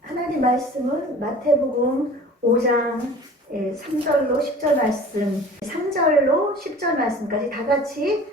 하나님 말씀은 마태복음 5장 3절로 10절 말씀, 3절로 10절 말씀까지 다 같이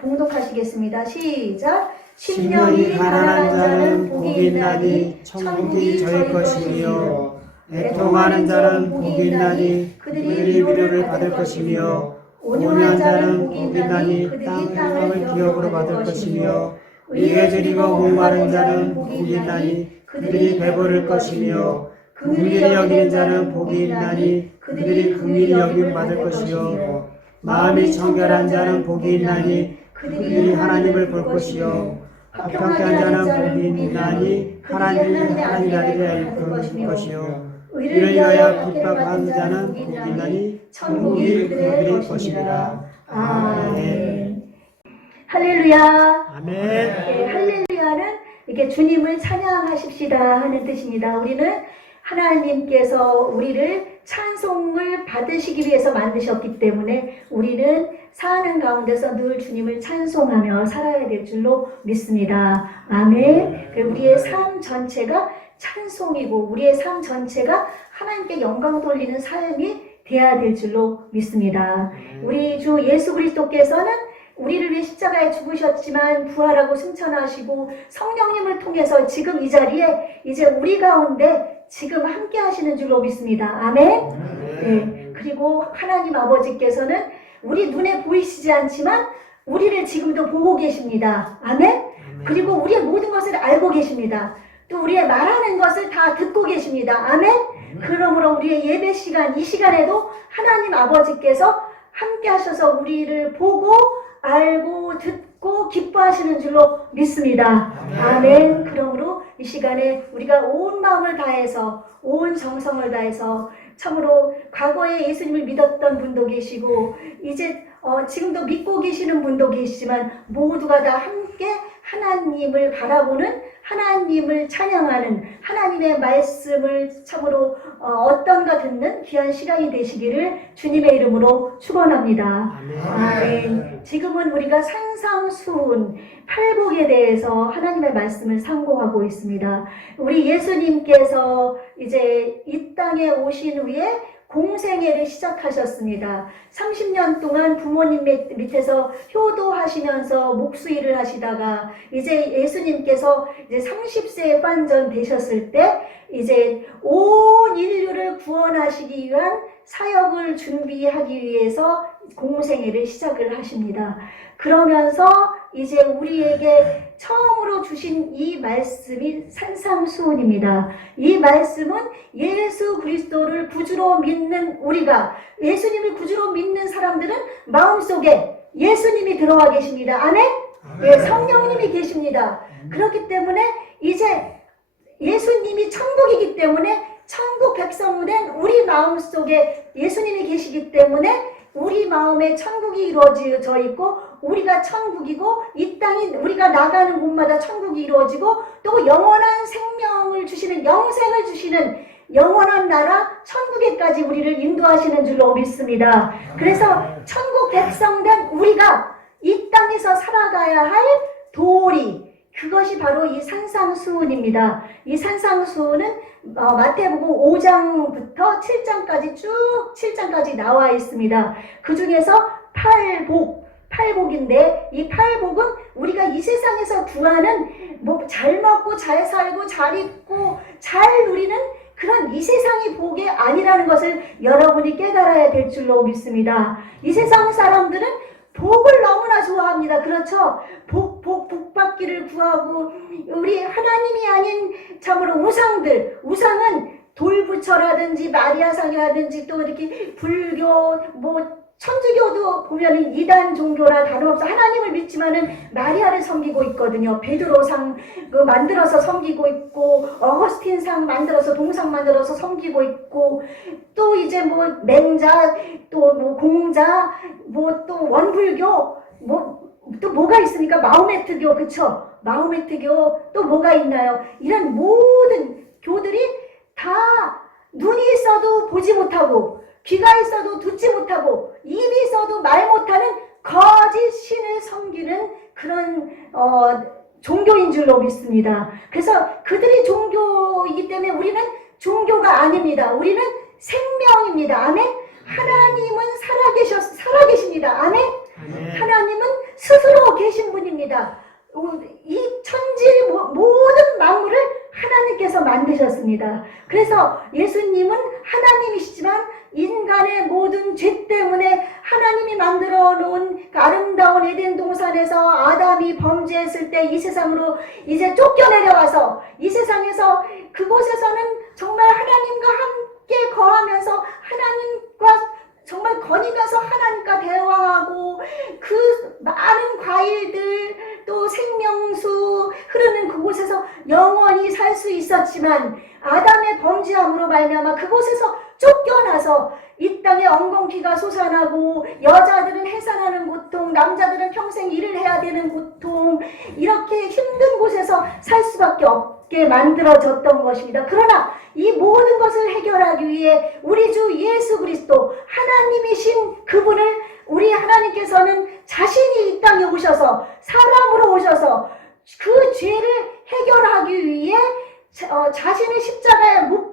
봉독하시겠습니다. 시작. 심령이 가난한 자는 복이 있나니 천국이 저희 것이며 애통하는 자는 복이 있나니 그들이 위로를 받을 것이며 온유한 자는 복이 있나니 땅을 기업으로 받을 것이며 의에 드리고 목마른 자는 복이 있나니 그들이 배부를 것이며 긍휼히 여기는 자는 복이 있나니 그들이 긍휼히 여김 받을 것이요 마음이 청결한 자는 복이 있나니 그들이 하나님을 볼 것이요 합평한 자는 복이 있나니 하나님이 하나님 아들이라 일컬을 것이요 이를 위하여 핍박하는 자는 복이 있나니 천국이 그들의 것이니라. 아멘. 할렐루야. 아멘. 할렐루야는 이렇게 주님을 찬양하십시다 하는 뜻입니다. 우리는 하나님께서 우리를 찬송을 받으시기 위해서 만드셨기 때문에 우리는 사는 가운데서 늘 주님을 찬송하며 살아야 될 줄로 믿습니다. 아멘. 우리의 삶 전체가 찬송이고 우리의 삶 전체가 하나님께 영광 돌리는 삶이 되어야 될 줄로 믿습니다. 우리 주 예수 그리스도께서는 우리를 위해 십자가에 죽으셨지만 부활하고 승천하시고 성령님을 통해서 지금 이 자리에 이제 우리 가운데 지금 함께 하시는 줄로 믿습니다. 아멘. 네. 그리고 하나님 아버지께서는 우리 눈에 보이시지 않지만 우리를 지금도 보고 계십니다. 아멘. 그리고 우리의 모든 것을 알고 계십니다. 또 우리의 말하는 것을 다 듣고 계십니다. 아멘. 그러므로 우리의 예배 시간, 이 시간에도 하나님 아버지께서 함께 하셔서 우리를 보고 알고 듣고 기뻐하시는 줄로 믿습니다. 아멘. 그러므로 이 시간에 우리가 온 마음을 다해서 온 정성을 다해서 참으로 과거에 예수님을 믿었던 분도 계시고 이제 지금도 믿고 계시는 분도 계시지만 모두가 다 함께 하나님을 바라보는 하나님을 찬양하는 하나님의 말씀을 참으로 어떤가 듣는 귀한 시간이 되시기를 주님의 이름으로 축원합니다. 아멘. 지금은 우리가 산상수훈 팔복에 대해서 하나님의 말씀을 상고하고 있습니다. 우리 예수님께서 이제 이 땅에 오신 후에 공생애를 시작하셨습니다. 30년 동안 부모님 밑에서 효도하시면서 목수일을 하시다가 이제 예수님께서 이제 30세에 환전 되셨을 때 이제 온 인류를 구원하시기 위한 사역을 준비하기 위해서 공생애를 시작을 하십니다. 그러면서 이제 우리에게 처음으로 주신 이 말씀이 산상수훈입니다. 이 말씀은 예수 그리스도를 구주로 믿는 우리가 예수님을 구주로 믿는 사람들은 마음속에 예수님이 들어와 계십니다. 아멘? 네, 성령님이 계십니다. 그렇기 때문에 이제 예수님이 천국이기 때문에 천국 백성된 우리 마음속에 예수님이 계시기 때문에 우리 마음에 천국이 이루어져 있고 우리가 천국이고 이 땅이 우리가 나가는 곳마다 천국이 이루어지고 또 영원한 생명을 주시는 영생을 주시는 영원한 나라 천국에까지 우리를 인도하시는 줄로 믿습니다. 그래서 천국 백성된 우리가 이 땅에서 살아가야 할 도리 그것이 바로 이 산상수훈입니다. 이 산상수훈은 마태복음 5장부터 7장까지 쭉 7장까지 나와 있습니다. 그 중에서 팔복인데 이 팔복은 우리가 이 세상에서 구하는 뭐 잘 먹고 잘 살고 잘 입고 잘 누리는 그런 이 세상의 복이 아니라는 것을 여러분이 깨달아야 될 줄로 믿습니다. 이 세상 사람들은 복을 너무나 좋아합니다. 그렇죠? 복 받기를 구하고 우리 하나님이 아닌 참으로 우상은 돌부처라든지 마리아상이라든지 또 이렇게 불교 천주교도 보면은 이단 종교라 다름없어 하나님을 믿지만은 마리아를 섬기고 있거든요. 베드로상 만들어서 섬기고 있고 어거스틴상 만들어서 동상 만들어서 섬기고 있고 또 이제 맹자 또 공자 또 원불교 또 뭐가 있습니까? 마호메트교 그쵸? 마호메트교 또 뭐가 있나요? 이런 모든 교들이 다 눈이 있어도 보지 못하고 귀가 있어도 듣지 못하고 입이 있어도 말 못하는 거짓 신을 섬기는 그런 종교인 줄로 믿습니다. 그래서 그들이 종교이기 때문에 우리는 종교가 아닙니다. 우리는 생명입니다. 아멘. 하나님은 살아계십니다. 아멘. 하나님은 스스로 계신 분입니다. 이 천지 모든 만물을 하나님께서 만드셨습니다. 그래서 예수님은 하나님이시지만 인간의 모든 죄 때문에 하나님이 만들어 놓은 그 아름다운 에덴 동산에서 아담이 범죄했을 때 이 세상으로 이제 쫓겨내려와서 이 세상에서 그곳에서는 정말 하나님과 함께 거하면서 하나님과 정말 거니면서 하나님과 대화하고 그 많은 과일들 또 생명수 흐르는 그곳에서 영원히 살 수 있었지만 아담의 범죄함으로 말미암아 그곳에서 쫓겨나서 이 땅에 엉겅퀴가 솟아나고 여자들은 해산하는 고통, 남자들은 평생 일을 해야 되는 고통, 이렇게 힘든 곳에서 살 수밖에 없게 만들어졌던 것입니다. 그러나 이 모든 것을 해결하기 위해 우리 주 예수 그리스도 하나님이신 그분을 우리 하나님께서는 자신이 이 땅에 오셔서 사람으로 오셔서 그 죄를 해결하기 위해 자신의 십자가에 못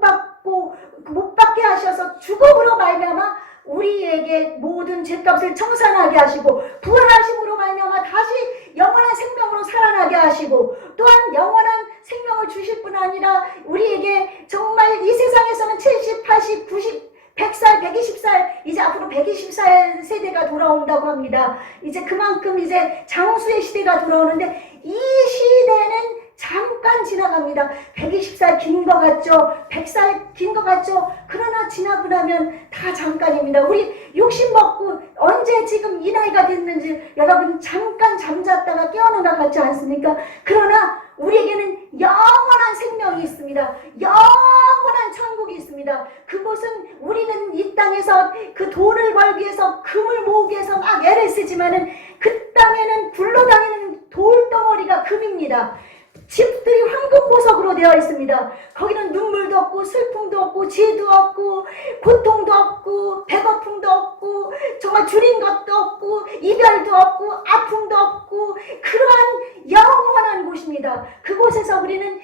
박게 하셔서 죽음으로 말미암아 우리에게 모든 죄값을 청산하게 하시고 부활하심으로 말미암아 다시 영원한 생명으로 살아나게 하시고 또한 영원한 생명을 주실 뿐 아니라 우리에게 정말 이 세상에서는 70, 80, 90 100살, 120살, 이제 앞으로 120살 세대가 돌아온다고 합니다. 이제 그만큼 이제 장수의 시대가 돌아오는데 이 시대는 잠깐 지나갑니다. 120살 긴 것 같죠? 100살 긴 것 같죠? 그러나 지나고 나면 다 잠깐입니다. 우리 60 먹고 언제 지금 이 나이가 됐는지 여러분 잠깐 잠잤다가 깨어난 것 같지 않습니까? 그러나 우리에게는 영원한 생명이 있습니다. 영원한 천국이 있습니다. 그곳은 우리는 이 땅에서 그 돈을 벌기 위해서 금을 모으기 위해서 막 애를 쓰지만은 그 땅에는 굴러다니는 돌덩어리가 금입니다. 집들이 황금 보석으로 되어 있습니다. 거기는 눈물도 없고 슬픔도 없고 죄도 없고 고통도 없고 배고픔도 없고 정말 줄인 것도 없고 이별도 없고 아픔도 없고 그러한 영원한 곳입니다. 그곳에서 우리는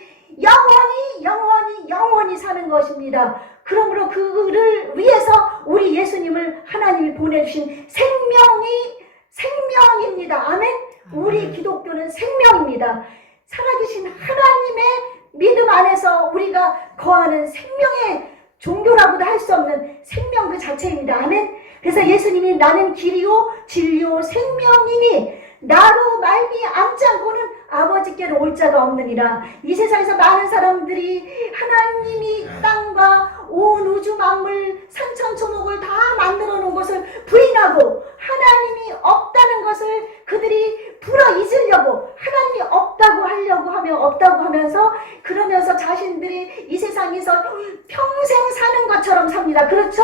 영원히 사는 것입니다. 그러므로 그를 위해서 우리 예수님을 하나님이 보내주신 생명입니다. 아멘. 우리 기독교는 생명입니다. 살아계신 하나님의 믿음 안에서 우리가 거하는 생명의 종교라고도 할 수 없는 생명 그 자체입니다. 아멘. 그래서 예수님이 나는 길이요 진리요 생명이니 나로 말미암지 않고는 아버지께로 올 자가 없느니라. 이 세상에서 많은 사람들이 하나님이 땅과 온 우주 만물 산천초목을 다 만들어 놓은 것을 부인하고 하나님이 없다는 것을 그들이 불어 잊으려고 하나님이 없다고 하면서 그러면서 자신들이 이 세상에서 평생 사는 것처럼 삽니다. 그렇죠?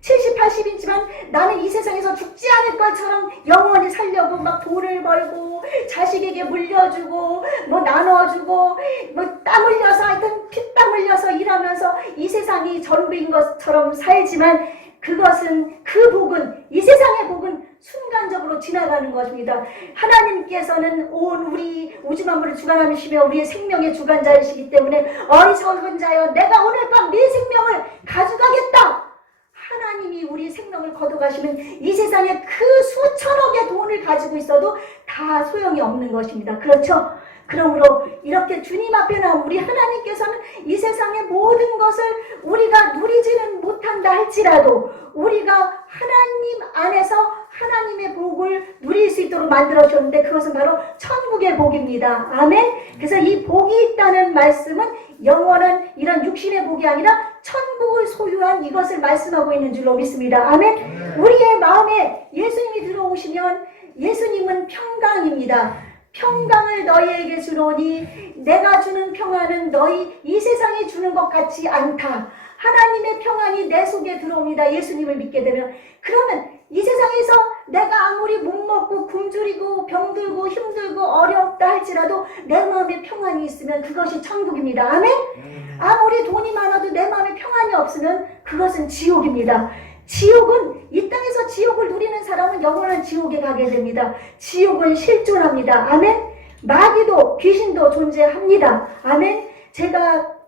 70, 80이지만 나는 이 세상에서 죽지 않을 것처럼 영원히 살려고 막 돈을 벌고 자식에게 물려주고 뭐 나눠주고 뭐 땀 흘려서 하여튼 피땀 흘려서 일하면서 이 세상이 전부인 것처럼 살지만 그것은 그 복은 이 세상의 복은 순간적으로 지나가는 것입니다. 하나님께서는 온 우리 우주 만물을 주관하시며 우리의 생명의 주관자이시기 때문에 어리석은 자여 내가 오늘 밤 네 생명을 가져가겠다. 하나님이 우리 생명을 거둬가시면 이 세상에 그 수천억의 돈을 가지고 있어도 다 소용이 없는 것입니다. 그렇죠? 그러므로 이렇게 주님 앞에 나온 우리 하나님께서는 이 세상의 모든 것을 우리가 누리지는 못한다 할지라도 우리가 하나님 안에서 하나님의 복을 누릴 수 있도록 만들어 주셨는데 그것은 바로 천국의 복입니다. 아멘. 그래서 이 복이 있다는 말씀은 영원한 이런 육신의 복이 아니라 천국을 소유한 이것을 말씀하고 있는 줄로 믿습니다. 아멘. 우리의 마음에 예수님이 들어오시면 예수님은 평강입니다. 평강을 너희에게 주노니 내가 주는 평안은 너희 이 세상이 주는 것 같지 않다. 하나님의 평안이 내 속에 들어옵니다. 예수님을 믿게 되면. 그러면 이 세상에서 내가 아무리 못 먹고 굶주리고 병들고 힘들고 어렵다 할지라도 내 마음에 평안이 있으면 그것이 천국입니다. 아멘? 아무리 돈이 많아도 내 마음에 평안이 없으면 그것은 지옥입니다. 지옥은 이 땅에서 지옥을 누리는 사람은 영원한 지옥에 가게 됩니다. 지옥은 실존합니다. 아멘. 마귀도 귀신도 존재합니다. 아멘. 제가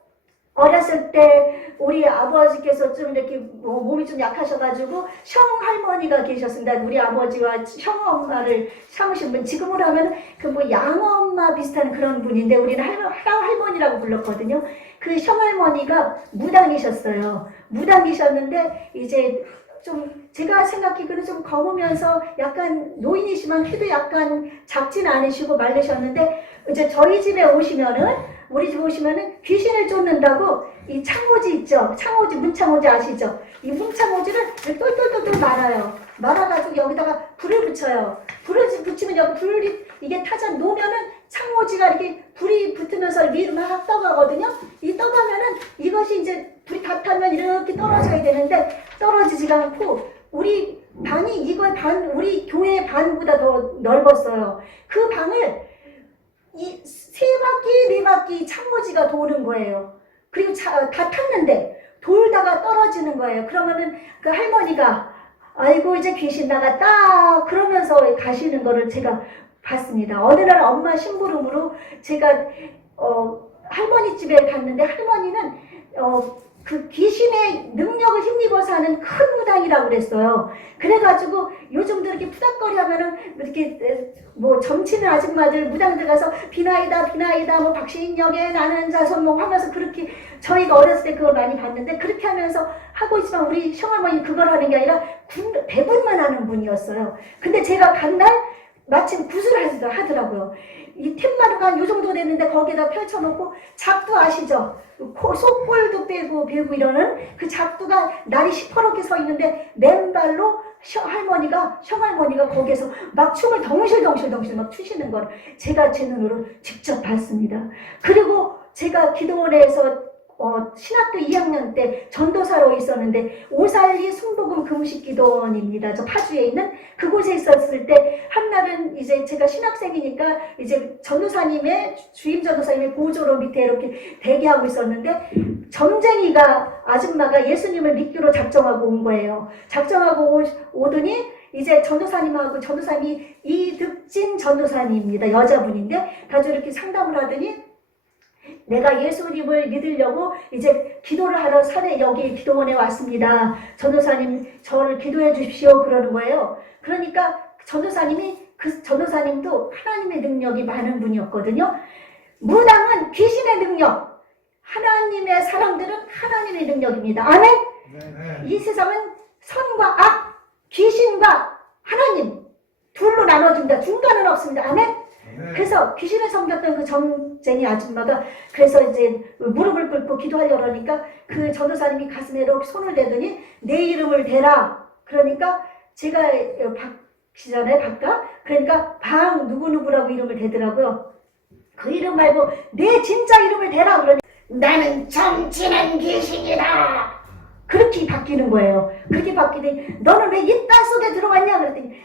어렸을 때 우리 아버지께서 좀 이렇게 몸이 좀 약하셔가지고 형 할머니가 계셨습니다. 우리 아버지와 형 엄마를 삼으신 분, 지금으로 하면 그 뭐 양엄마 비슷한 그런 분인데 우리는 할머니라고 불렀거든요. 그 형 할머니가 무당이셨어요. 무당이셨는데 이제 좀 제가 생각하기로는 좀 검으면서 약간 노인이시면 키도 약간 작지는 않으시고 말르셨는데 이제 저희 집에 오시면은 우리 집 오시면은 귀신을 쫓는다고 이 창호지 있죠? 창호지, 문창호지 아시죠? 이 문창호지를 똘똘똘똘 말아요. 말아가지고 여기다가 불을 붙여요. 불을 붙이면 여기 불이 이게 타자 놓으면은 창호지가 이렇게 불이 붙으면서 위로 막 떠가거든요. 이 떠가면은 이것이 이제 불이 다 타면 이렇게 떨어져야 되는데 떨어지지가 않고 우리 방이 이걸 우리 교회 반보다 더 넓었어요. 그 방을 이 세 바퀴, 네 바퀴 창호지가 도는 거예요. 그리고 다 탔는데 돌다가 떨어지는 거예요. 그러면은 그 할머니가 아이고 이제 귀신 나갔다 그러면서 가시는 거를 제가 봤습니다. 어느 날 엄마 심부름으로 제가 할머니 집에 갔는데 할머니는 그 귀신의 능력을 힘입어서 하는 큰 무당이라고 그랬어요. 그래가지고 요즘도 이렇게 푸닥거리 하면은 이렇게 뭐 점치는 아줌마들 무당들 가서 비나이다 뭐 박신역에 나는 자손목 하면서 그렇게 저희가 어렸을 때 그걸 많이 봤는데 그렇게 하면서 하고 있지만 우리 형할머니 그걸 하는 게 아니라 배분만 하는 분이었어요. 근데 제가 간 날 마침 굿을 하더라고요. 이 툇마루가 한 요 정도 되는데 거기다 펼쳐놓고 작두 아시죠? 속골도 빼고 이러는 그 작두가 날이 시퍼렇게 서 있는데 맨발로 형할머니가 거기에서 막 춤을 덩실덩실 막 추시는 걸 제가 제 눈으로 직접 봤습니다. 그리고 제가 기도원에서 신학교 2학년 때 전도사로 있었는데 오살리 순복음 금식 기도원입니다. 저 파주에 있는 그곳에 있었을 때 한날은 이제 제가 신학생이니까 이제 전도사님의 주임 전도사님의 보조로 밑에 이렇게 대기하고 있었는데 점쟁이가 아줌마가 예수님을 믿기로 작정하고 온 거예요. 작정하고 오더니 이제 전도사님이 이득진 전도사님입니다. 여자분인데 가지고 이렇게 상담을 하더니 내가 예수님을 믿으려고 이제 기도를 하러 산에 여기 기도원에 왔습니다. 전도사님 저를 기도해 주십시오 그러는 거예요. 그러니까 그 전도사님도 하나님의 능력이 많은 분이었거든요. 무당은 귀신의 능력, 하나님의 사람들은 하나님의 능력입니다. 아멘. 네. 이 세상은 선과 악, 귀신과 하나님 둘로 나눠진다. 중간은 없습니다. 아멘. 그래서 귀신을 섬겼던 그 점쟁이 아줌마가 그래서 이제 무릎을 꿇고 기도하려고 하니까 그 전도사님이 가슴에 이렇게 손을 대더니 내 이름을 대라. 그러니까 제가 시전에 바까 그러니까 방 누구누구라고 이름을 대더라고요. 그 이름 말고 내 진짜 이름을 대라. 그러니 나는 점치는 귀신이다. 그렇게 바뀌는 거예요. 그렇게 바뀌더니 너는 왜 이 땅 속에 들어왔냐 그랬더니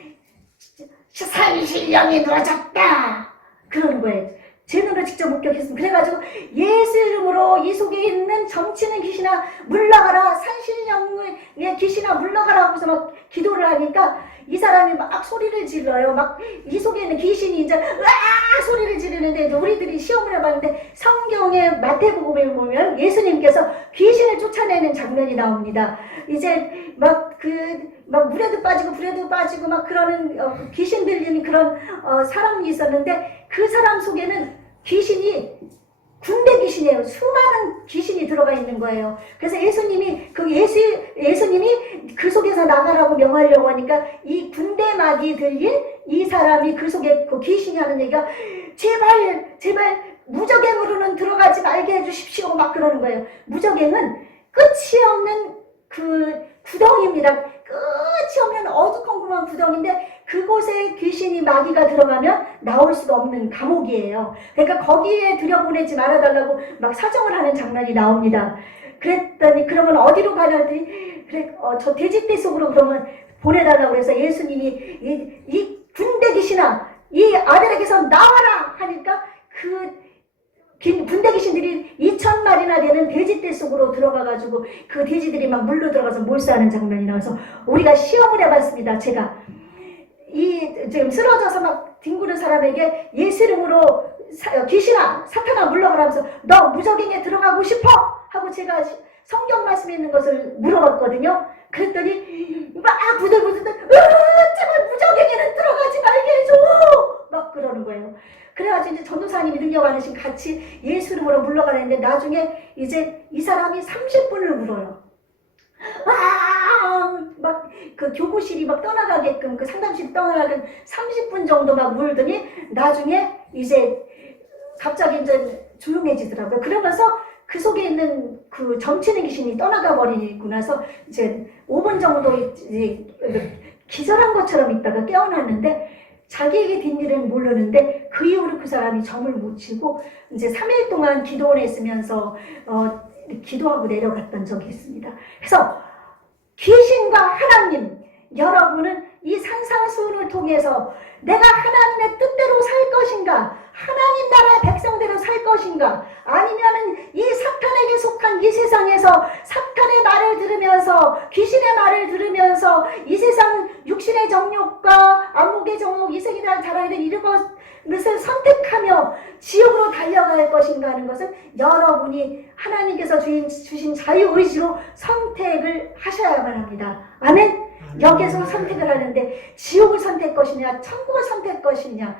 산신령이 늘어졌다 그러는 거예요. 제 눈으로 직접 목격했습니다. 그래가지고 예수 이름으로 이 속에 있는 점치는 귀신아 물러가라, 산신령의 귀신아 물러가라 하면서 막 기도를 하니까 이 사람이 막 소리를 질러요. 막 이 속에 있는 귀신이 이제 으아 소리를 지르는데 우리들이 시험을 해봤는데 성경에 마태복음에 보면 예수님께서 귀신을 쫓아내는 장면이 나옵니다. 이제 막 물에도 빠지고 불에도 빠지고 막 그러는 귀신 들리는 그런 사람이 있었는데 그 사람 속에는 귀신이 군대 귀신이에요. 수많은 귀신이 들어가 있는 거예요. 그래서 예수님이 그 속에서 나가라고 명하려고 하니까 이 군대 막이 들린 이 사람이 그 속에 그 귀신이 하는 얘기가 제발 무적행으로는 들어가지 말게 해주십시오 막 그러는 거예요. 무적행은 끝이 없는 그 구덩이입니다. 끝이 없는 어두컴컴한 구덩인데 그곳에 귀신이 마귀가 들어가면 나올 수가 없는 감옥이에요. 그러니까 거기에 들여보내지 말아달라고 막 사정을 하는 장면이 나옵니다. 그랬더니 그러면 어디로 가냐더니 그래 저 돼지떼 속으로 그러면 보내달라고 그래서 예수님이 이 군대 귀신아 이 아들에게서 나와라 하니까 그 군대 귀신들이 2,000마리나 되는 돼지떼 속으로 들어가가지고 그 돼지들이 막 물로 들어가서 몰수하는 장면이 나와서 우리가 시험을 해봤습니다. 제가 지금 쓰러져서 막 뒹구는 사람에게 예수 이름으로 귀신아, 사탄아 물러가라면서 너 무적행에 들어가고 싶어? 하고 제가 성경 말씀에 있는 것을 물어봤거든요. 그랬더니 막 부들부들 제발 무적행에는 들어가지 말게 해줘! 막 그러는 거예요. 그래가지고 이제 전도사님이 능력 많으신 같이 예수 이름으로 물러가는데 나중에 이제 이 사람이 30분을 울어요. 막 그 교구실이 막 떠나가게끔 그 상담실이 떠나가게끔 30분 정도 막 울더니 나중에 이제 갑자기 이제 조용해지더라고요. 그러면서 그 속에 있는 그 점치는 귀신이 떠나가 버리고 나서 이제 5분 정도 이제 기절한 것처럼 있다가 깨어났는데 자기에게 된 일은 모르는데 그 이후로 그 사람이 점을 못 치고 이제 3일 동안 기도원에 있으면서 기도하고 내려갔던 적이 있습니다. 그래서 귀신과 하나님, 여러분은 이 산상수훈을 통해서 내가 하나님의 뜻대로 살 것인가, 하나님 나라의 백성대로 살 것인가, 아니면은 이 사탄에게 속한 이 세상에서 사탄의 말을 들으면서 귀신의 말을 들으면서 이 세상 육신의 정욕과 안목의 정욕, 이색이나 자라야 될 이런 것을 선택하며 지옥으로 달려갈 것인가 하는 것은 여러분이 하나님께서 주신 자유의지로 선택을 하셔야만 합니다. 아멘? 여기서 선택을 하는데 지옥을 선택할 것이냐 천국을 선택할 것이냐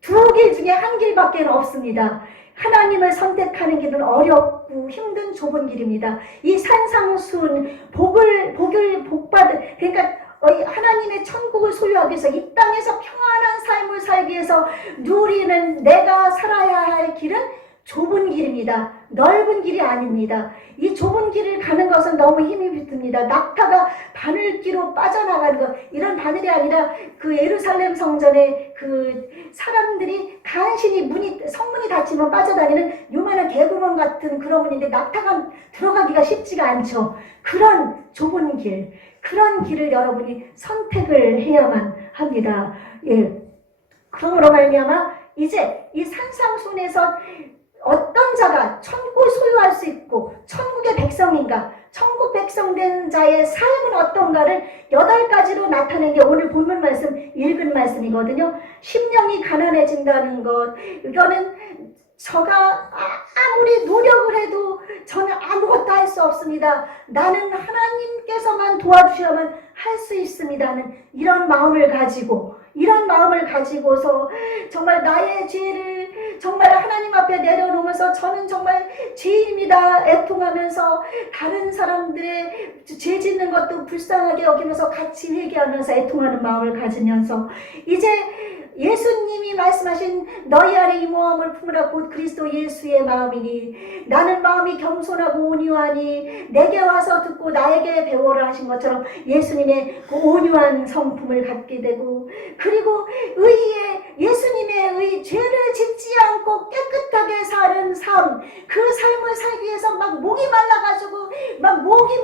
두 길 중에 한 길밖에 없습니다. 하나님을 선택하는 길은 어렵고 힘든 좁은 길입니다. 이 산상순 복받은 그러니까 하나님의 천국을 소유하기 위해서 이 땅에서 평안한 삶을 살기 위해서 누리는 내가 살아야 할 길은 좁은 길입니다. 넓은 길이 아닙니다. 이 좁은 길을 가는 것은 너무 힘이 듭니다. 낙타가 바늘기로 빠져나가는 것, 이런 바늘이 아니라 그 예루살렘 성전에 그 사람들이 간신히 성문이 닫히면 빠져다니는 요만한 개구멍 같은 그런 문인데 낙타가 들어가기가 쉽지가 않죠. 그런 좁은 길, 그런 길을 여러분이 선택을 해야만 합니다. 예. 그러므로 말미암아 이제 이 산상순에서 어떤 자가 천국을 소유할 수 있고 천국의 백성인가, 천국 백성 된 자의 삶은 어떤가를 8가지로 나타낸 게 오늘 본문 말씀 읽은 말씀이거든요. 심령이 가난해진다는 것, 이거는 저가 아무리 노력을 해도 저는 아무것도 할 수 없습니다. 나는 하나님께서만 도와주셔야만 할 수 있습니다는 이런 마음을 가지고서 정말 나의 죄를 정말 하나님 앞에 내려놓으면서 저는 정말 죄인입니다 애통하면서 다른 사람들의 죄 짓는 것도 불쌍하게 여기면서 같이 회개하면서 애통하는 마음을 가지면서 이제 예수님이 말씀하신 너희 안에 이 모함을 품으라 곧 그리스도 예수의 마음이니 나는 마음이 겸손하고 온유하니 내게 와서 듣고 나에게 배워라 하신 것처럼 예수님의 그 온유한 성품을 갖게 되고 그리고 예수님의 의 죄를 짓지 않고 깨끗하게 사는 삶, 그 삶을 살기 위해서 막 목이 말라가지고 목이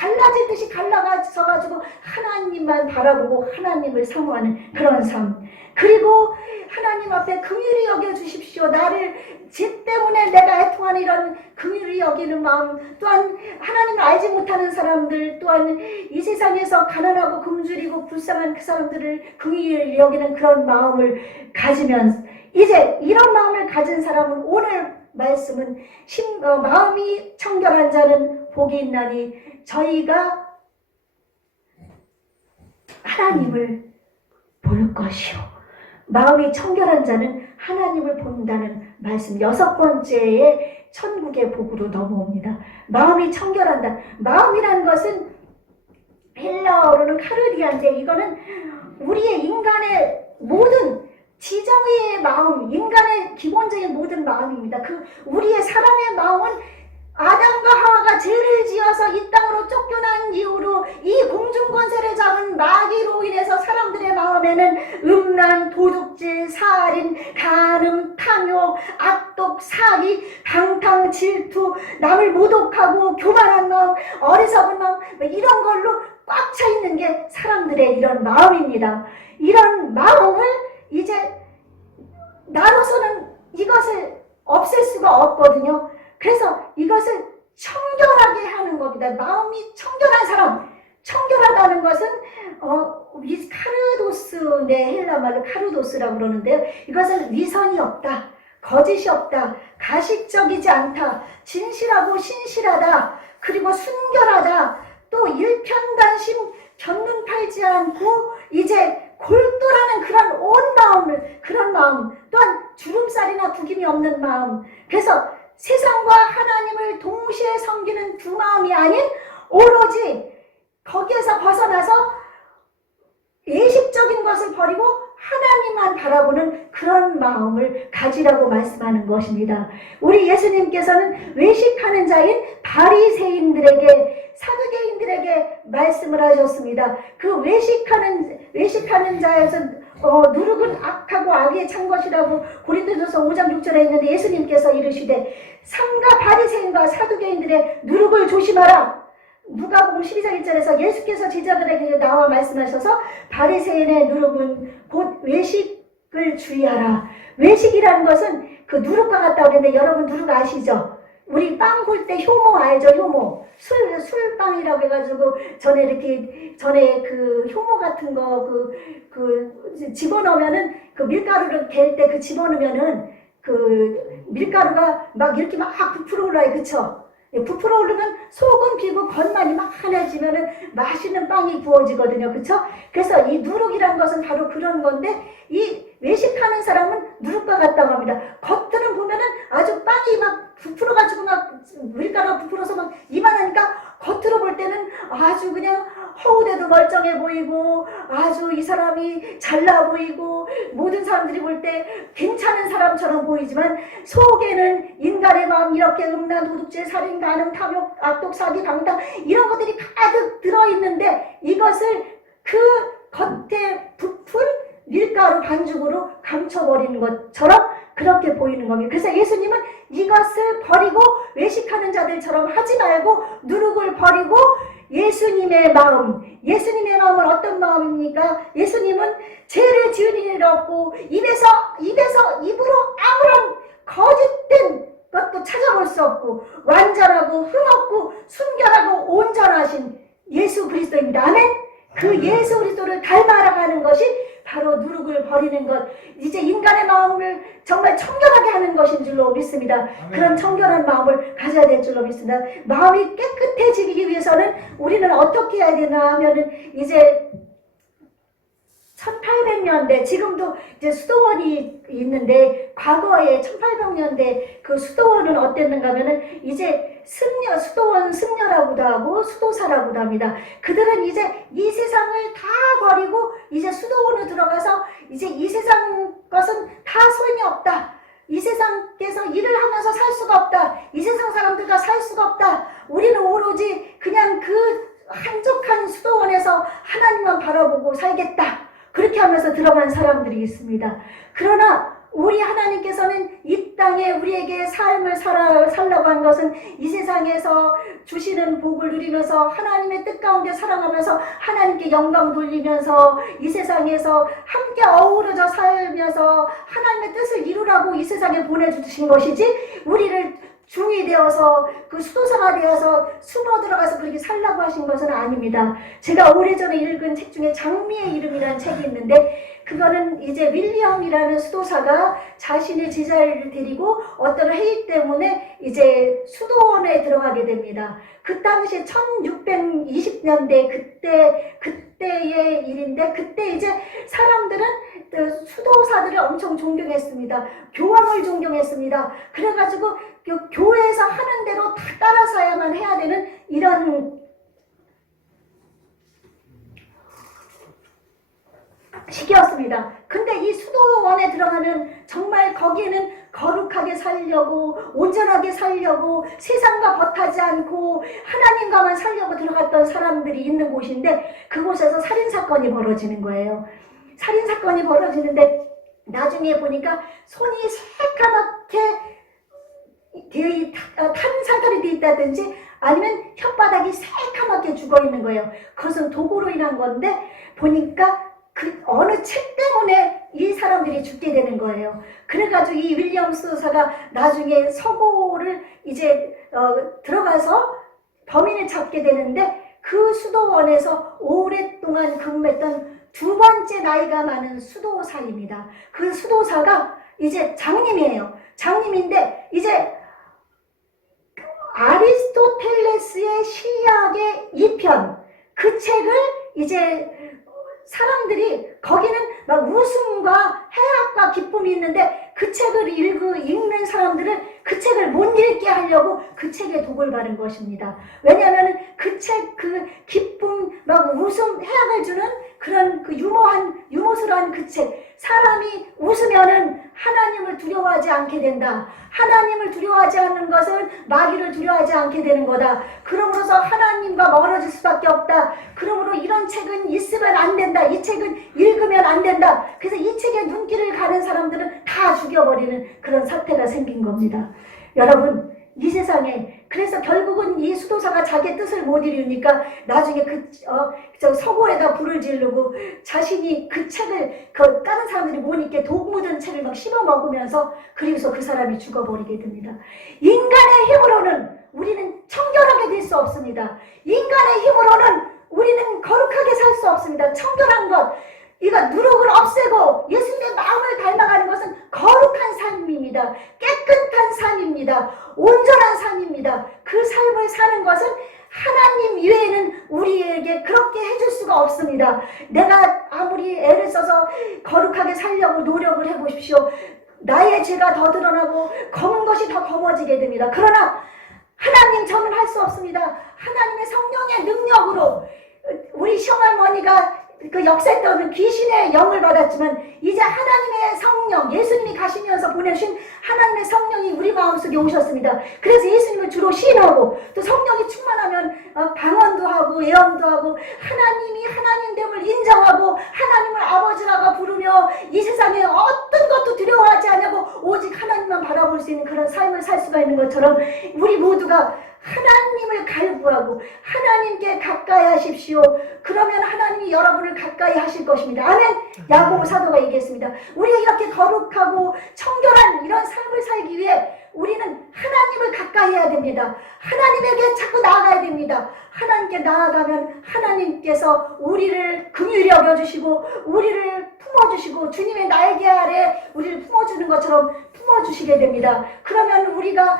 갈라질 듯이 갈라져가지고 하나님만 바라보고 하나님을 사모하는 그런 삶. 그리고 하나님 앞에 긍휼히 여겨주십시오. 나를 죄 때문에 내가 애통하는 이런 긍휼히 여기는 마음, 또한 하나님을 알지 못하는 사람들, 또한 이 세상에서 가난하고 굶주리고 불쌍한 그 사람들을 긍휼히 여기는 그런 마음을 가지면 이제 이런 마음을 가진 사람은 오늘 말씀은 마음이 청결한 자는 복이 있나니 저희가 하나님을 볼 것이요. 마음이 청결한 자는 하나님을 본다는 말씀 6번째의 천국의 복으로 넘어옵니다. 마음이 청결한다. 마음이라는 것은 헬라어로는 카르디아인데 이거는 우리의 인간의 모든 지정의 마음, 인간의 기본적인 모든 마음입니다. 우리의 사람의 마음은 아담과 하와가 죄를 지어서 이 땅으로 쫓겨난 이후로 이 공중권세를 잡은 마귀로 인해서 사람들의 마음에는 음란, 도둑질, 살인, 간음, 탐욕, 악독, 사기, 방탕, 질투, 남을 모독하고 교만한 마음, 어리석은 마음 이런 걸로 꽉 차 있는 게 사람들의 이런 마음입니다. 이런 마음을 이제 나로서는 이것을 없앨 수가 없거든요. 그래서 이것을 청결하게 하는 겁니다. 마음이 청결한 사람, 청결하다는 것은 카르도스, 헬라 말로 카르도스라고 그러는데요. 이것은 위선이 없다, 거짓이 없다, 가식적이지 않다, 진실하고 신실하다, 그리고 순결하다, 또 일편단심, 견눈 팔지 않고 이제 골똘하는 그런 마음, 또한 주름살이나 구김이 없는 마음. 그래서 세상과 하나님을 동시에 섬기는 두 마음이 아닌 오로지 거기에서 벗어나서 예식적인 것을 버리고 하나님만 바라보는 그런 마음을 가지라고 말씀하는 것입니다. 우리 예수님께서는 외식하는 자인 바리새인들에게, 사두개인들에게 말씀을 하셨습니다. 그 외식하는 자에서 누룩은 악하고 악에 찬 것이라고 고린도전서 5장 6절에 있는데, 예수님께서 이르시되 삼가 바리새인과 사두개인들의 누룩을 조심하라. 누가복음 12장 1절에서 예수께서 제자들에게 나와 말씀하셔서 바리새인의 누룩은 곧 외식을 주의하라. 외식이라는 것은 그 누룩과 같다고 그랬는데, 여러분 누룩 아시죠? 우리 빵 굴 때 효모 알죠? 효모. 술빵이라고 해가지고 전에 그 효모 같은 거 집어넣으면은 그 밀가루를 갤 때 그 집어넣으면은 그 밀가루가 막 이렇게 막 부풀어 올라요. 그쵸? 부풀어 오르면 속은 비고 겉만이 막 환해지면은 맛있는 빵이 구워지거든요. 그쵸? 그래서 이 누룩이라는 것은 바로 그런 건데, 이 외식하는 사람은 누룩과 같다고 합니다. 겉으로는 보면은 아주 빵이 막 부풀어가지고 막 밀가루가 부풀어서 막 이만하니까 겉으로 볼 때는 아주 그냥 허우대도 멀쩡해 보이고 아주 이 사람이 잘나 보이고 모든 사람들이 볼 때 괜찮은 사람처럼 보이지만, 속에는 인간의 마음, 이렇게 음란, 도둑질, 살인, 간음, 탐욕, 악독, 사기, 방탕 이런 것들이 가득 들어있는데, 이것을 그 겉에 부풀 밀가루 반죽으로 감춰버리는 것처럼 그렇게 보이는 겁니다. 그래서 예수님은 이것을 버리고 외식하는 자들처럼 하지 말고 누룩을 버리고 예수님의 마음은 어떤 마음입니까? 예수님은 죄를 지은 일 없고 입으로 아무런 거짓된 것도 찾아볼 수 없고 완전하고 흠없고 순결하고 온전하신 예수 그리스도입니다. 아멘. 그 예수 그리스도를 닮아가는 것이 바로 누룩을 버리는 것, 이제 인간의 마음을 정말 청결하게 하는 것인 줄로 믿습니다. 그런 청결한 마음을 가져야 될 줄로 믿습니다. 마음이 깨끗해지기 위해서는 우리는 어떻게 해야 되나 하면은, 이제 1800년대, 지금도 이제 수도원이 있는데, 과거에 1800년대 그 수도원은 어땠는가 하면은, 이제 수도원 승려라고도 하고 수도사라고도 합니다. 그들은 이제 이 세상을 다 버리고 이제 수도원으로 들어가서 이제 이 세상 것은 다 소용이 없다. 이 세상에서 일을 하면서 살 수가 없다. 이 세상 사람들과 살 수가 없다. 우리는 오로지 그냥 그 한적한 수도원에서 하나님만 바라보고 살겠다. 그렇게 하면서 들어간 사람들이 있습니다. 그러나 우리 하나님께서는 이 땅에 우리에게 삶을 살라고 한 것은 이 세상에서 주시는 복을 누리면서 하나님의 뜻 가운데 살아가면서 하나님께 영광 돌리면서 이 세상에서 함께 어우러져 살면서 하나님의 뜻을 이루라고 이 세상에 보내주신 것이지, 우리를 중이 되어서 그 수도사가 되어서 숨어 들어가서 그렇게 살라고 하신 것은 아닙니다. 제가 오래전에 읽은 책 중에 장미의 이름이라는 책이 있는데, 그거는 이제 윌리엄이라는 수도사가 자신의 제자를 데리고 어떤 회의 때문에 이제 수도원에 들어가게 됩니다. 그 당시 1620년대 그때의 일인데, 그때 이제 사람들은 수도사들을 엄청 존경했습니다. 교황을 존경했습니다. 그래가지고 교회에서 하는 대로 다 따라서야만 해야 되는 이런 시기였습니다. 근데 이 수도원에 들어가면 정말 거기에는 거룩하게 살려고, 온전하게 살려고, 세상과 벗하지 않고 하나님과만 살려고 들어갔던 사람들이 있는 곳인데, 그곳에서 살인사건이 벌어지는 거예요. 살인사건이 벌어지는데 나중에 보니까 손이 새까맣게 탄 상태로 되어 있다든지 아니면 혓바닥이 새까맣게 죽어있는 거예요. 그것은 도구로 인한 건데, 보니까 그 어느 책 때문에 이 사람들이 죽게 되는 거예요. 그래가지고 이 윌리엄 수도사가 나중에 서고를 이제 들어가서 범인을 잡게 되는데, 그 수도원에서 오랫동안 근무했던 두 번째 나이가 많은 수도사입니다. 그 수도사가 이제 장님이에요. 장님인데 이제 아리스토텔레스의 신약의 2편 그 책을 이제 사람들이 거기는 막 웃음과 해학과 기쁨이 있는데 그 책을 읽는 사람들은 그 책을 못 읽게 하려고 그 책에 독을 바른 것입니다. 왜냐하면 그 책, 그 기쁨, 막 웃음, 해학을 주는 그런 그 유머스러운 그 책. 사람이 웃으면은 하나님을 두려워하지 않게 된다. 하나님을 두려워하지 않는 것은 마귀를 두려워하지 않게 되는 거다. 그러므로서 하나님과 멀어질 수밖에 없다. 그러므로 이런 책은 있으면 안 된다. 이 책은 읽으면 안 된다. 그래서 이 책에 눈길을 가는 사람들은 다 죽여버리는 그런 사태가 생긴 겁니다. 여러분, 이 세상에 그래서 결국은 이 수도사가 자기의 뜻을 못 이루니까 나중에 저 서고에다 불을 지르고 자신이 그 책을 다른 사람들이 못 읽게 독 묻은 책을 막 씹어 먹으면서 그리고서 그 사람이 죽어버리게 됩니다. 인간의 힘으로는 우리는 청결하게 될 수 없습니다. 인간의 힘으로는 우리는 거룩하게 살 수 없습니다. 청결한 것, 이거 누룩을 없애고 예수님의 마음을 닮아가는 것은 거룩한 삶입니다. 깨끗한 삶입니다. 온전한 삶입니다. 그 삶을 사는 것은 하나님 이외에는 우리에게 그렇게 해줄 수가 없습니다. 내가 아무리 애를 써서 거룩하게 살려고 노력을 해보십시오. 나의 죄가 더 드러나고 검은 것이 더 검어지게 됩니다. 그러나 하나님 저는 할 수 없습니다. 하나님의 성령의 능력으로 우리 시어머니가 그 역사했던 귀신의 영을 받았지만 이제 하나님의 성령, 예수님이 가시면서 보내신 하나님의 성령이 우리 마음속에 오셨습니다. 그래서 예수님을 주로 시인하고 또 성령이 충만하면 방언도 하고 예언도 하고 하나님이 하나님됨을 인정하고 하나님을 아버지라고 부르며 이 세상에 어떤 것도 두려워하지 않냐고 오직 하나님만 바라볼 수 있는 그런 삶을 살 수가 있는 것처럼 우리 모두가 하나님을 갈구하고 하나님께 가까이 하십시오. 그러면 하나님이 여러분을 가까이 하실 것입니다. 아멘. 야고보 사도가 얘기했습니다. 우리가 이렇게 거룩하고 청결한 이런 삶을 살기 위해 우리는 하나님을 가까이 해야 됩니다. 하나님에게 자꾸 나아가야 됩니다. 하나님께 나아가면 하나님께서 우리를 긍휼히 여겨주시고 우리를 품어주시고 주님의 날개 아래 우리를 품어주는 것처럼 품어주시게 됩니다. 그러면 우리가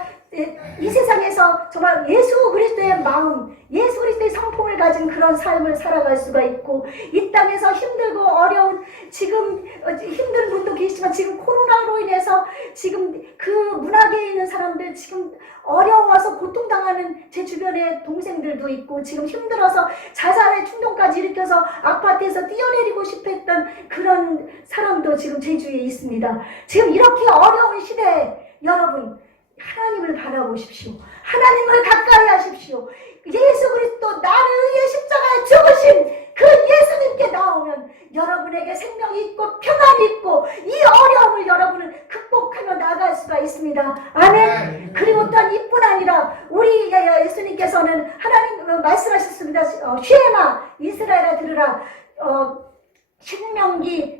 이 세상에서 정말 예수 그리스도의 마음, 예수 그리스도의 성품을 가진 그런 삶을 살아갈 수가 있고 이 땅에서 힘들고 어려운 지금 힘든 분도 계시지만 지금 코로나로 인해서 지금 그 문화계에 있는 사람들 지금 어려워서 고통당하는 제 주변에 동생들도 있고 지금 힘들어서 자살의 충동까지 일으켜서 아파트에서 뛰어내리고 싶어 했던 그런 사람도 지금 제 주위에 있습니다. 지금 이렇게 어려운 시대에 여러분 하나님을 바라보십시오. 하나님을 가까이 하십시오. 예수 그리스도 나를 위해 십자가에 죽으신 그 예수님께 나오면 여러분에게 생명이 있고 평안이 있고 이 어려움을 여러분은 극복하며 나아갈 수가 있습니다. 아멘. 그리고 또한 이뿐 아니라 우리 예수님께서는 하나님 말씀하셨습니다. 쉐마 이스라엘아 들으라. 신명기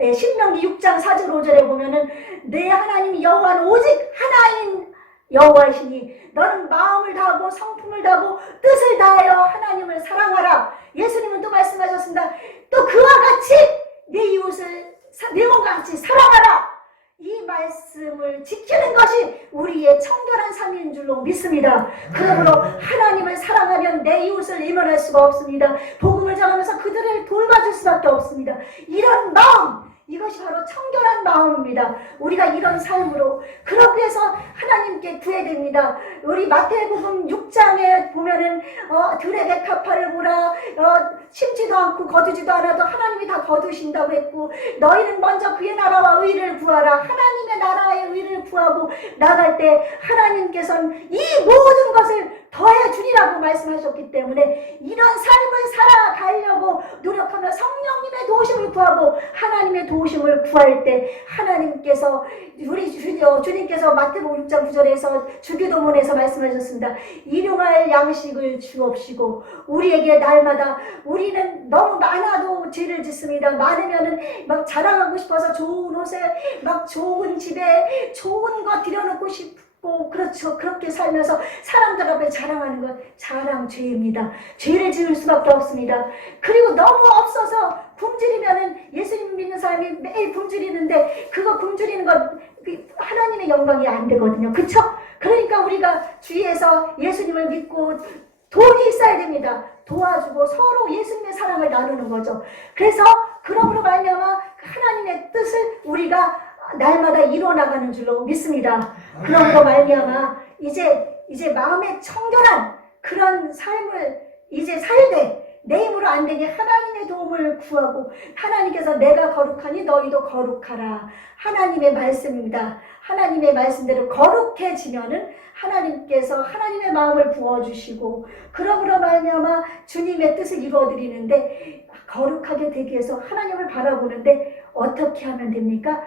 6장 4절 5절에 보면은 내 하나님 여호와는 오직 하나인 여호와이시니 너는 마음을 다하고 성품을 다하고 뜻을 다하여 하나님을 사랑하라. 예수님은 또 말씀하셨습니다. 또 그와 같이 내 이웃을 내 몸과 같이 사랑하라. 이 말씀을 지키는 것이 우리의 청결한 삶인 줄로 믿습니다. 그러므로 하나님을 사랑하면 내 이웃을 이면할 수가 없습니다. 복음을 전하면서 그들을 돌봐줄 수밖에 없습니다. 이런 마음, 이것이 바로 청결한 마음입니다. 우리가 이런 삶으로 그렇게 해서 하나님께 구해야 됩니다. 우리 마태복음 6장에 보면은 들의 백합화를 보라, 심지도 않고 거두지도 않아도 하나님이 다 거두신다고 했고 너희는 먼저 그의 나라와 의를 구하라. 하나님의 나라의 의를 구하고 나갈 때 하나님께서는 이 모든 것을 더해 주리라고 말씀하셨기 때문에 이런 삶을 살아가려고 노력하며 성령님의 도우심을 구하고 하나님의 도우심을 구할 때 하나님께서 우리 주님께서 마태복음 6장 9절에서 주기도문에서 말씀하셨습니다. 일용할 양식을 주옵시고 우리에게 날마다 우리는 너무 많아도 죄를 짓습니다. 많으면은 막 자랑하고 싶어서 좋은 옷에 막 좋은 집에 좋은 거 들여놓고 그렇죠. 그렇게 살면서 사람들 앞에 자랑하는 건 자랑죄입니다. 죄를 지을 수밖에 없습니다. 그리고 너무 없어서 굶주리면은 예수님 믿는 사람이 매일 굶주리는데 그거 굶주리는 건 하나님의 영광이 안 되거든요. 그쵸? 그러니까 우리가 주위에서 예수님을 믿고 돈이 있어야 됩니다. 도와주고 서로 예수님의 사랑을 나누는 거죠. 그래서 그러므로 말미암아 하나님의 뜻을 우리가 날마다 이뤄나가는 줄로 믿습니다. 그러므로 말미암아 이제 마음에 청결한 그런 삶을 이제 살되 내 힘으로 안 되게 하나님의 도움을 구하고 하나님께서 내가 거룩하니 너희도 거룩하라. 하나님의 말씀입니다. 하나님의 말씀대로 거룩해지면은 하나님께서 하나님의 마음을 부어주시고 그러므로 말미암아 주님의 뜻을 이루어드리는데 거룩하게 되기 위해서 하나님을 바라보는데 어떻게 하면 됩니까?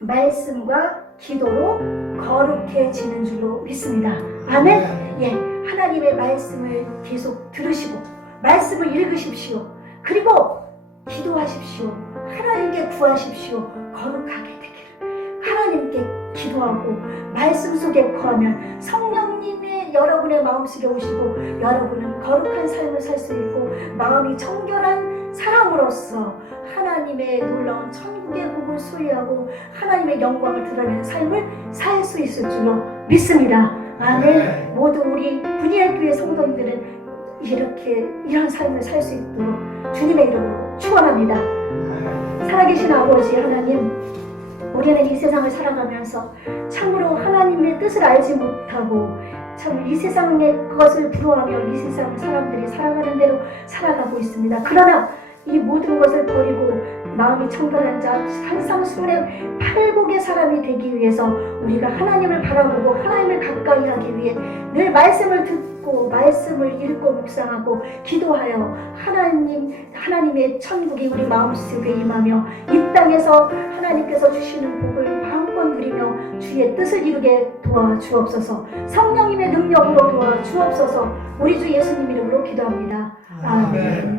말씀과 기도로 거룩해지는 줄로 믿습니다. 아멘. 예, 하나님의 말씀을 계속 들으시고 말씀을 읽으십시오. 그리고 기도하십시오. 하나님께 구하십시오. 거룩하게 되기를. 하나님께 기도하고 말씀 속에 거하면 성령님의 여러분의 마음속에 오시고 여러분은 거룩한 삶을 살 수 있고 마음이 청결한 사람으로서 하나님의 놀라운 천국의 복을 소유하고 하나님의 영광을 드러내는 삶을 살 수 있을 줄로 믿습니다. 아멘. 모두 우리 분이엘 교회 성도님들은 이런 삶을 살 수 있도록 주님의 이름으로 축원합니다. 살아계신 아버지 하나님, 우리는 이 세상을 살아가면서 참으로 하나님의 뜻을 알지 못하고 참 이 세상의 것을 부러워하며 이 세상 사람들이 살아가는 대로 살아가고 있습니다. 그러나 이 모든 것을 버리고 마음이 청결한 자 산상수훈의 팔복의 사람이 되기 위해서 우리가 하나님을 바라보고 하나님을 가까이 하기 위해 늘 말씀을 듣고 말씀을 읽고 묵상하고 기도하여 하나님의 천국이 우리 마음속에 임하며 이 땅에서 하나님께서 주시는 복을 마음껏 누리며 주의 뜻을 이루게 도와주옵소서. 성령님의 능력으로 도와주옵소서. 우리 주 예수님 이름으로 기도합니다. 아멘.